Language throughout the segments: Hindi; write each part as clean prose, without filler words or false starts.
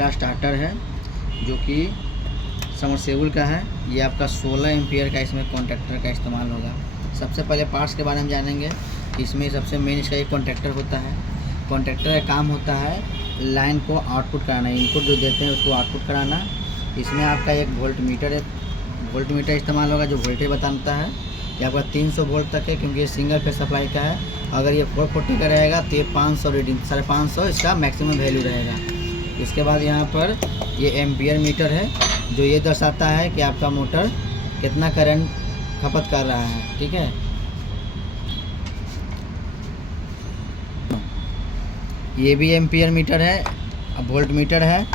का स्टार्टर है जो कि समरसेबुल का है। ये आपका 16 एम्पियर का इसमें कॉन्टैक्टर का इस्तेमाल होगा। सबसे पहले पार्ट्स के बारे में जानेंगे कि इसमें सबसे मेन इसका एक कॉन्टैक्टर होता है। कॉन्टैक्टर का काम होता है लाइन को आउटपुट कराना, इनपुट जो देते हैं उसको आउटपुट कराना। इसमें आपका एक वोल्ट मीटर इस्तेमाल होगा जो वोल्टेज बताता है। ये आपका 300 वोल्ट तक है क्योंकि ये सिंगल फेज सप्लाई का है। अगर ये 440 का रहेगा तो ये 500 रीडिंग 550 इसका मैक्सिमम वैल्यू रहेगा। इसके बाद यहाँ पर ये एम्पियर मीटर है जो ये दर्शाता है कि आपका मोटर कितना करंट खपत कर रहा है। ठीक है, ये भी एम्पियर मीटर है, वोल्ट मीटर है।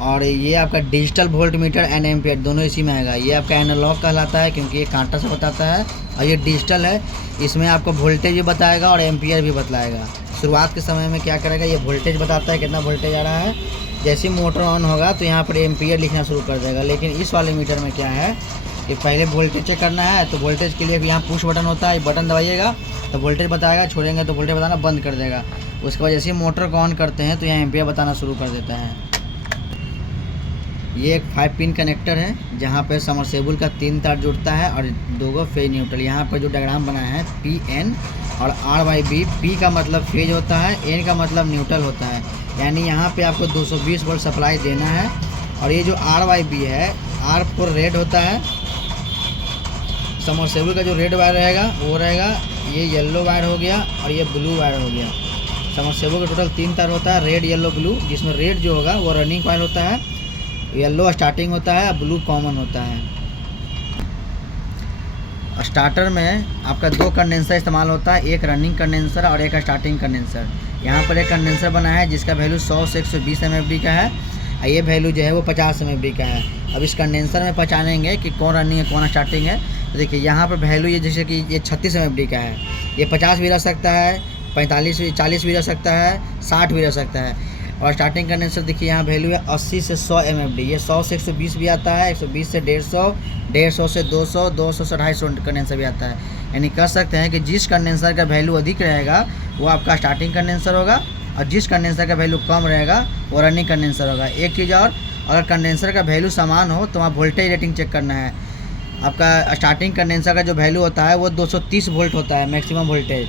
और ये आपका digital volt meter and ampere दोनों इसी में आएगा। ये आपका एनालॉग कहलाता है क्योंकि ये कांटा से बताता है, और ये डिजिटल है, इसमें आपको वोल्टेज भी बताएगा और एम्पियर भी बतलाएगा। शुरुआत के समय में क्या करेगा, ये वोल्टेज बताता है कितना वोल्टेज आ रहा है। जैसे ही मोटर ऑन होगा तो यहाँ पर एम्पियर लिखना शुरू कर देगा। लेकिन इस वाले मीटर में क्या है कि पहले वोल्टेज चेक करना है, तो वोल्टेज के लिए यहाँ पुश बटन होता है, बटन दबाइएगा तो वोल्टेज बताएगा, छोड़ेंगे तो वोल्टेज बताना बंद कर देगा। उसके बाद जैसे ही मोटर को ऑन करते हैं तो यहाँ एम्पियर बताना शुरू कर देता है। ये एक 5 पिन कनेक्टर है जहाँ पे समरसेबुल का 3 तार जुड़ता है और 2 फेज न्यूट्रल। यहाँ पर जो डायग्राम बना है PN और RYB, P का मतलब फेज होता है, N का मतलब न्यूट्रल होता है। यानी यहाँ पे आपको 220 वोल्ट सप्लाई देना है। और ये जो RYB है, R पर रेड होता है, समरसेबुल का जो रेड वायर रहेगा वो रहेगा, ये येलो वायर हो गया और ये ब्लू वायर हो गया। समरसेबुल का टोटल 3 तार होता है, रेड येलो ब्लू, जिसमें रेड जो होगा वो रनिंग कॉइल होता है, येलो स्टार्टिंग होता है, ब्लू कॉमन होता है। स्टार्टर में आपका 2 कंडेंसर इस्तेमाल होता है, एक रनिंग कंडेंसर और एक स्टार्टिंग कंडेंसर। यहाँ पर एक कंडेंसर बना है जिसका वैल्यू 100 से 120 MFD का है, और ये वैल्यू जो है वो 50 MFD का है। अब इस कंडेंसर में पहचानेंगे कि कौन रनिंग है कौन स्टार्टिंग है। तो देखिए यहाँ पर वैल्यू ये जैसे कि ये 36 MFD का है, ये 50 भी रह सकता है, 40 भी रह सकता है, 60 भी रह सकता है। और स्टार्टिंग कंडेंसर देखिए यहाँ वैल्यू है 80 से 100 MFD। ये 100 से 120 भी आता है, 120 से 150, 150 से 200, 200 से 250 कंडेंसर भी आता है। यानी कह सकते हैं कि जिस कंडेंसर का वैल्यू अधिक रहेगा वो आपका स्टार्टिंग कंडेंसर होगा, और जिस कंडेंसर का वैल्यू कम रहेगा वो रनिंग कंडेंसर होगा। एक चीज़ और, अगर कंडेंसर का वैल्यू समान हो तो वहाँ वोल्टेज रेटिंग चेक करना है। आपका स्टार्टिंग कंडेंसर का जो वैल्यू होता है वो 230 वोल्ट होता है मैक्सिमम वोल्टेज,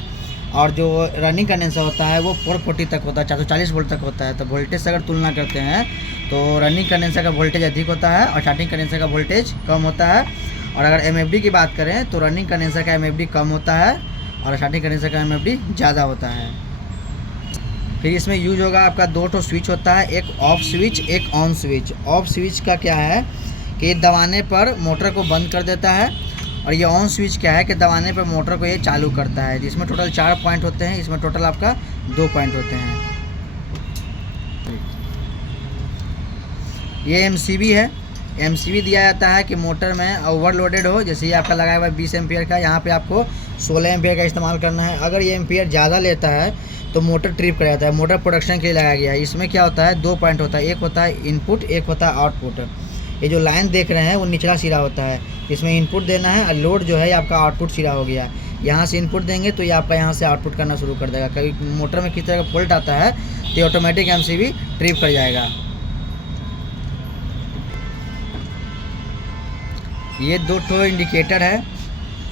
और जो रनिंग कंडेंसर होता है वो 440 तक होता है, 440 वोल्ट तक होता है। तो वोल्टेज से अगर तुलना करते हैं तो रनिंग कंडेंसर का वोल्टेज अधिक होता है और स्टार्टिंग कंडेंसर का वोल्टेज कम होता है। और अगर MFD की बात करें तो रनिंग कंडेंसर का MFD कम होता है और स्टार्टिंग कंडेंसर का MFD ज़्यादा होता है। फिर इसमें यूज होगा आपका 2 स्विच होता है, एक ऑफ स्विच एक ऑन स्विच। ऑफ स्विच का क्या है कि दबाने पर मोटर को बंद कर देता है, और ये ऑन स्विच क्या है कि दबाने पर मोटर को ये चालू करता है। जिसमें टोटल 4 पॉइंट होते हैं, इसमें टोटल आपका 2 पॉइंट होते हैं। ये MCB है। MCB दिया जाता है कि मोटर में ओवरलोडेड हो, जैसे ये आपका लगाया हुआ है 20 एम्पियर का, यहाँ पे आपको 16 एम्पियर का इस्तेमाल करना है। अगर ये एम्पियर ज़्यादा लेता है तो मोटर ट्रिप कर जाता है। मोटर प्रोडक्शन के लिए लगाया गया है। इसमें क्या होता है, 2 पॉइंट होता है, एक होता है इनपुट, एक होता है आउटपुट। ये जो लाइन देख रहे हैं वो निचला सिरा होता है, इसमें इनपुट देना है, और लोड जो है आपका आउटपुट सिरा हो गया। यहाँ से इनपुट देंगे तो ये आपका यहाँ से आउटपुट करना शुरू कर देगा। कभी मोटर में किस तरह का फॉल्ट आता है तो ये ऑटोमेटिक MCB ट्रिप कर जाएगा। ये 2 इंडिकेटर है,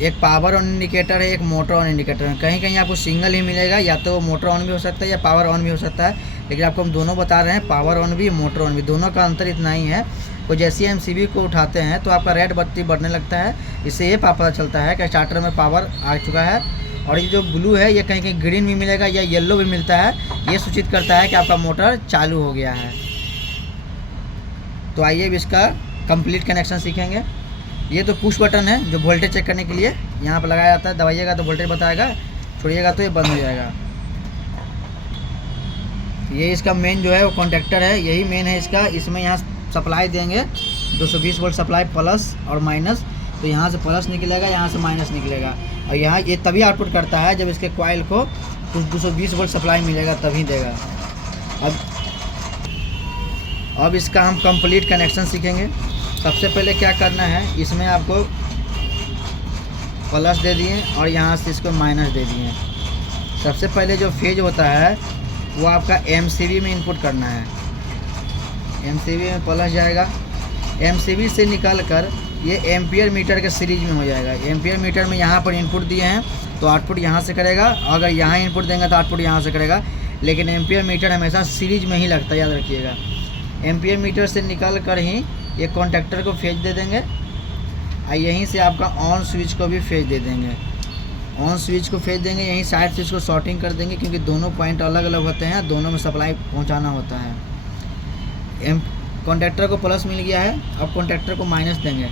एक पावर ऑन इंडिकेटर है, एक मोटर ऑन इंडिकेटर है। कहीं कहीं आपको सिंगल ही मिलेगा, या तो मोटर ऑन भी हो सकता है या पावर ऑन भी हो सकता है, लेकिन आपको हम दोनों बता रहे हैं, पावर ऑन भी मोटर ऑन भी। दोनों का अंतर इतना ही है, तो जैसे MCB को उठाते हैं तो आपका रेड बत्ती बढ़ने लगता है। इससे ये पता चलता है कि स्टार्टर में पावर आ चुका है। और ये जो ब्लू है ये कहीं कहीं ग्रीन भी मिलेगा या येलो भी मिलता है, ये सूचित करता है कि आपका मोटर चालू हो गया है। तो आइए अब इसका कंप्लीट कनेक्शन सीखेंगे। ये तो पुश बटन है जो वोल्टेज चेक करने के लिए यहाँ पर लगाया जाता है। दबाइएगा तो वोल्टेज बताएगा, छोड़िएगा तो ये बंद हो जाएगा। ये इसका मेन जो है वो कॉन्टैक्टर है, यही मेन है इसका। इसमें यहाँ सप्लाई देंगे 220 वोल्ट सप्लाई प्लस और माइनस, तो यहाँ से प्लस निकलेगा, यहाँ से माइनस निकलेगा। और यहाँ ये तभी आउटपुट करता है जब इसके कॉइल को कुछ 220 वोल्ट सप्लाई मिलेगा तभी देगा। अब इसका हम कंप्लीट कनेक्शन सीखेंगे। सबसे पहले क्या करना है, इसमें आपको प्लस दे दिए और यहाँ से इसको माइनस दे दिए। सबसे पहले जो फेज होता है वो आपका MCB में इनपुट करना है। एमसीबी में प्लस जाएगा, एमसीबी से निकल कर ये एम्पियर मीटर के सीरीज में हो जाएगा। एम्पियर मीटर में यहाँ पर इनपुट दिए हैं तो आउटपुट यहाँ से करेगा, अगर यहाँ इनपुट देंगे तो आउटपुट यहाँ से करेगा, लेकिन एम्पियर मीटर हमेशा सीरीज में ही लगता है, याद रखिएगा। एम्पियर मीटर से निकल कर ही ये कॉन्टैक्टर को फेज दे देंगे और यहीं से आपका ऑन स्विच को भी फेज दे देंगे। ऑन स्विच को फेज देंगे, यहीं साइड स्विच को शॉर्टिंग कर देंगे क्योंकि दोनों पॉइंट अलग अलग होते हैं, दोनों में सप्लाई पहुंचाना होता है। कॉन्टैक्टर को प्लस मिल गया है, अब कॉन्टैक्टर को माइनस देंगे।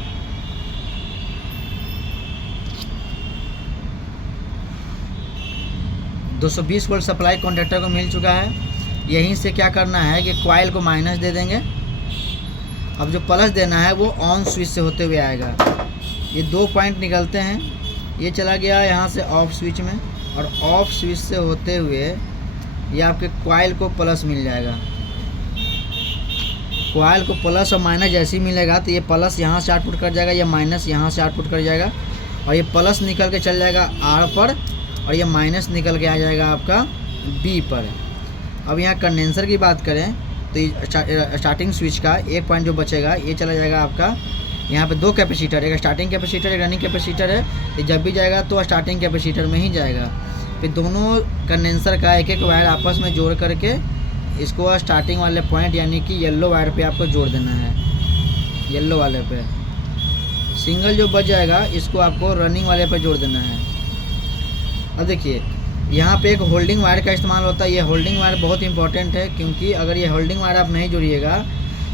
$220 वोल्ट सप्लाई कॉन्टैक्टर को मिल चुका है। यहीं से क्या करना है कि कॉइल को माइनस दे देंगे। अब जो प्लस देना है वो ऑन स्विच से होते हुए आएगा। ये 2 पॉइंट निकलते हैं, ये चला गया यहाँ से ऑफ स्विच में, और ऑफ स्विच से होते हुए ये आपके कॉइल को प्लस मिल जाएगा। कॉइल को प्लस और माइनस जैसे ही मिलेगा तो ये प्लस यहाँ से आउटपुट कर जाएगा, ये माइनस यहाँ से आउटपुट कर जाएगा, और ये प्लस निकल के चल जाएगा आर पर, और ये माइनस निकल के आ जाएगा आपका बी पर। अब यहाँ कंडेंसर की बात करें तो ये स्टार्टिंग स्विच का एक पॉइंट जो बचेगा ये चला जाएगा आपका, यहाँ पे 2 कैपेसिटर, एक स्टार्टिंग कैपेसिटर, एक रनिंग कैपेसिटर है। ये जब भी जाएगा तो स्टार्टिंग कैपेसिटर में ही जाएगा। फिर दोनों कंडेंसर का एक एक वायर आपस में जोड़ करके इसको स्टार्टिंग वाले पॉइंट यानी कि येलो वायर पे आपको जोड़ देना है। येलो वाले पे सिंगल जो बच जाएगा इसको आपको रनिंग वाले पे जोड़ देना है। अब देखिए यहाँ पे एक होल्डिंग वायर का इस्तेमाल होता है। ये होल्डिंग वायर बहुत इंपॉर्टेंट है क्योंकि अगर ये होल्डिंग वायर आप नहीं जोड़िएगा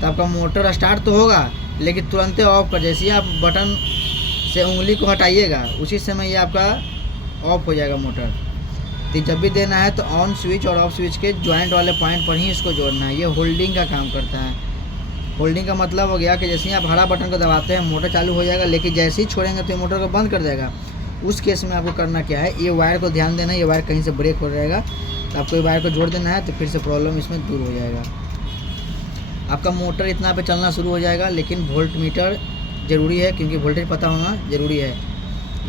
तो आपका मोटर स्टार्ट तो होगा लेकिन तुरंत ऑफ कर, जैसे ही आप बटन से उंगली को हटाइएगा उसी समय ये आपका ऑफ हो जाएगा मोटर। तो जब भी देना है तो ऑन स्विच और ऑफ स्विच के जॉइंट वाले पॉइंट पर ही इसको जोड़ना है। ये होल्डिंग का काम करता है। होल्डिंग का मतलब हो गया कि जैसे ही आप हरा बटन को दबाते हैं मोटर चालू हो जाएगा, लेकिन जैसे ही छोड़ेंगे तो ये मोटर को बंद कर देगा। उस केस में आपको करना क्या है, ये वायर को ध्यान देना है, ये वायर कहीं से ब्रेक हो जाएगा तो आपको ये वायर को जोड़ देना है, तो फिर से प्रॉब्लम इसमें दूर हो जाएगा। आपका मोटर इतना पे चलना शुरू हो जाएगा। लेकिन वोल्ट मीटर ज़रूरी है क्योंकि वोल्टेज पता होना ज़रूरी है।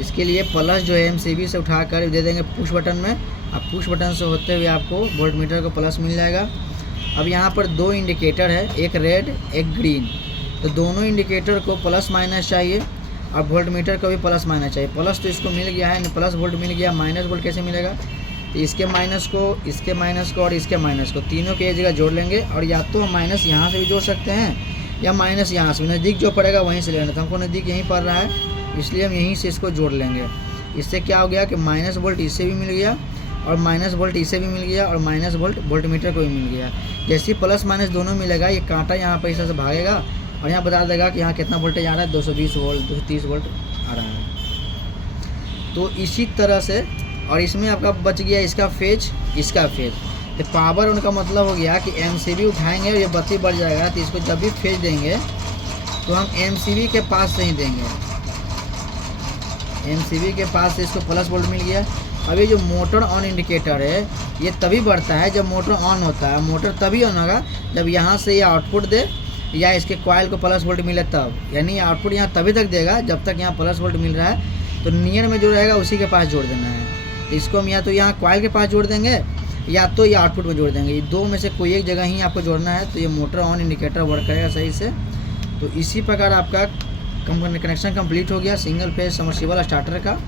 इसके लिए प्लस जो है एमसीबी से उठा कर दे देंगे पुश बटन में। अब पुश बटन से होते हुए आपको वोल्ट मीटर को प्लस मिल जाएगा। अब यहाँ पर 2 इंडिकेटर है, एक रेड एक ग्रीन, तो दोनों इंडिकेटर को प्लस माइनस चाहिए और वोल्ट मीटर को भी प्लस माइनस चाहिए। प्लस तो इसको मिल गया है, प्लस वोल्ट मिल गया, माइनस वोल्ट कैसे मिलेगा, तो इसके माइनस को, इसके माइनस को और इसके माइनस को तीनों के एक जगह जोड़ लेंगे। और या तो हम माइनस यहाँ से भी जोड़ सकते हैं या माइनस यहाँ से, नज़दीक जो पड़ेगा वहीं से लेना। तो हमको नज़दीक यहीं पड़ रहा है इसलिए हम यहीं से इसको जोड़ लेंगे। इससे क्या हो गया कि माइनस वोल्ट इससे भी मिल गया और माइनस वोल्ट इसे भी मिल गया और माइनस वोल्ट वोल्ट मीटर को भी मिल गया। जैसे ही प्लस माइनस दोनों मिलेगा ये कांटा यहाँ पर इस तरह से भागेगा और यहाँ बता देगा कि यहाँ कितना वोल्टेज आ रहा है, 220 वोल्ट 230 वोल्ट आ रहा है। तो इसी तरह से, और इसमें आपका बच गया इसका फेज, इसका फेज। तो पावर उनका मतलब हो गया कि एमसीबी उठाएंगे और ये बत्ती बढ़ जाएगा, तो इसको जब भी फेज देंगे तो हम एमसीबी के पास से ही देंगे। एमसीबी के पास से इसको प्लस वोल्ट मिल गया। अब ये जो मोटर ऑन इंडिकेटर है ये तभी बढ़ता है जब मोटर ऑन होता है। मोटर तभी ऑन होगा जब यहाँ से ये आउटपुट दे या इसके कॉइल को प्लस वोल्ट मिले तब, यानी आउटपुट यहाँ तभी तक देगा जब तक यहाँ प्लस वोल्ट मिल रहा है। तो नियर में जो रहेगा उसी के पास जोड़ देना है। तो इसको हम या तो यहाँ कॉइल के पास जोड़ देंगे या तो ये आउटपुट में जोड़ देंगे। ये दो में से कोई एक जगह ही आपको जोड़ना है, तो ये मोटर ऑन इंडिकेटर वर्क करेगा सही से। तो इसी प्रकार आपका कनेक्शन कंप्लीट हो गया सिंगल फेज सबमर्सिबल स्टार्टर का।